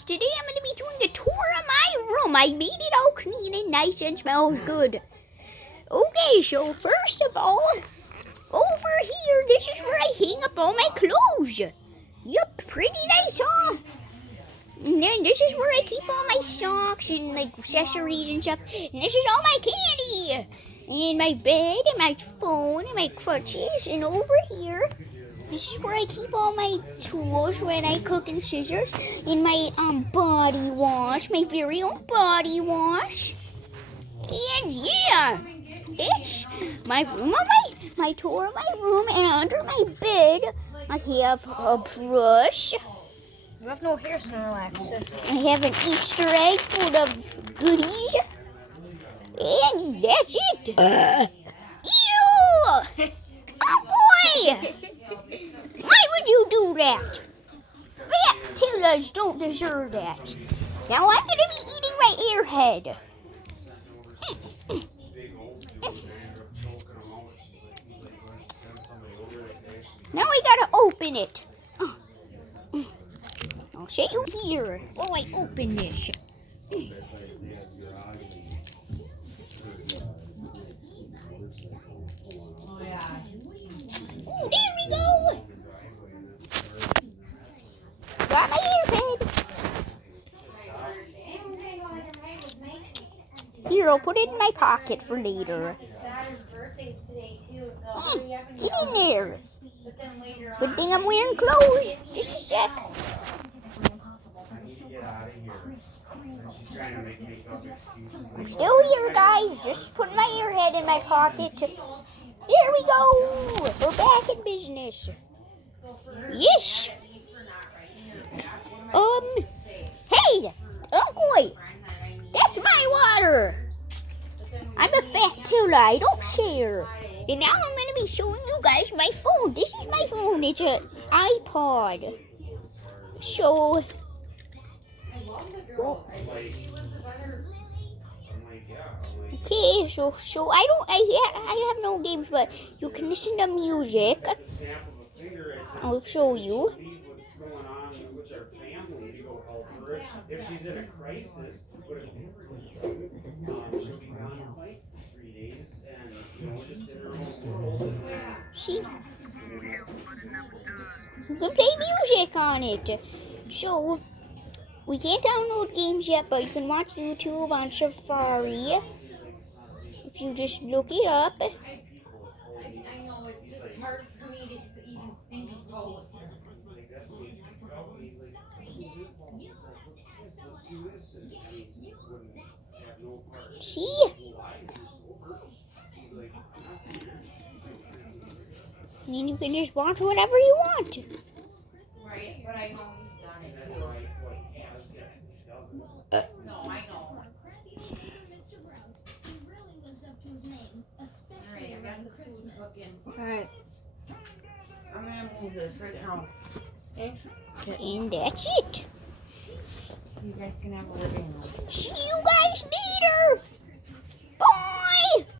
guys, today I'm going to be doing a tour of my room. I made it all clean and nice and smells good. Okay, so first of all, over here, this is where I hang up all my clothes. Yup, pretty nice, huh? And then this is where I keep all my socks and like accessories and stuff. And this is all my candy. And my bed and my phone and my crutches. And over here, this is where I keep all my tools when I cook and scissors. And my body wash, my very own body wash. And yeah, it's my room, my tour of my room. And under my bed, I have a brush. You have no hair, Snorlax. I have an Easter egg full of goodies. And that's it. Ew! Oh boy! Why would you do that? Fat Tillas don't deserve that. Now I'm going to be eating my airhead. Now I gotta open it. I'll show you here while I open this. Oh, there we go. Got my airhead. Here, I'll put it in my pocket for later. Get in there. Good thing I'm wearing clothes. Just a sec. I'm still here, guys. Just putting my airhead in my pocket. There we go. We're back in business. Yes. Hey, Uncle, that's my water. I'm a fat Tilla. I don't share. And now I'm going to be showing you guys my phone. This is my phone. It's an iPod. So, okay, so I have no games, but you can listen to music. I'll show you. If she's in a crisis, she'll be gone like 3 days, and just in her own world. See, you can play music on it. So we can't download games yet, but you can watch YouTube on Safari. If you just look it up. I know, it's just hard for me to even think about. See? And then you can just watch whatever you want. Right, but I know he's done it. No, I know. Alright, I got the food cooking. Alright. I'm gonna move this right now. Okay? And that's it. You guys can have a living room. See you guys later.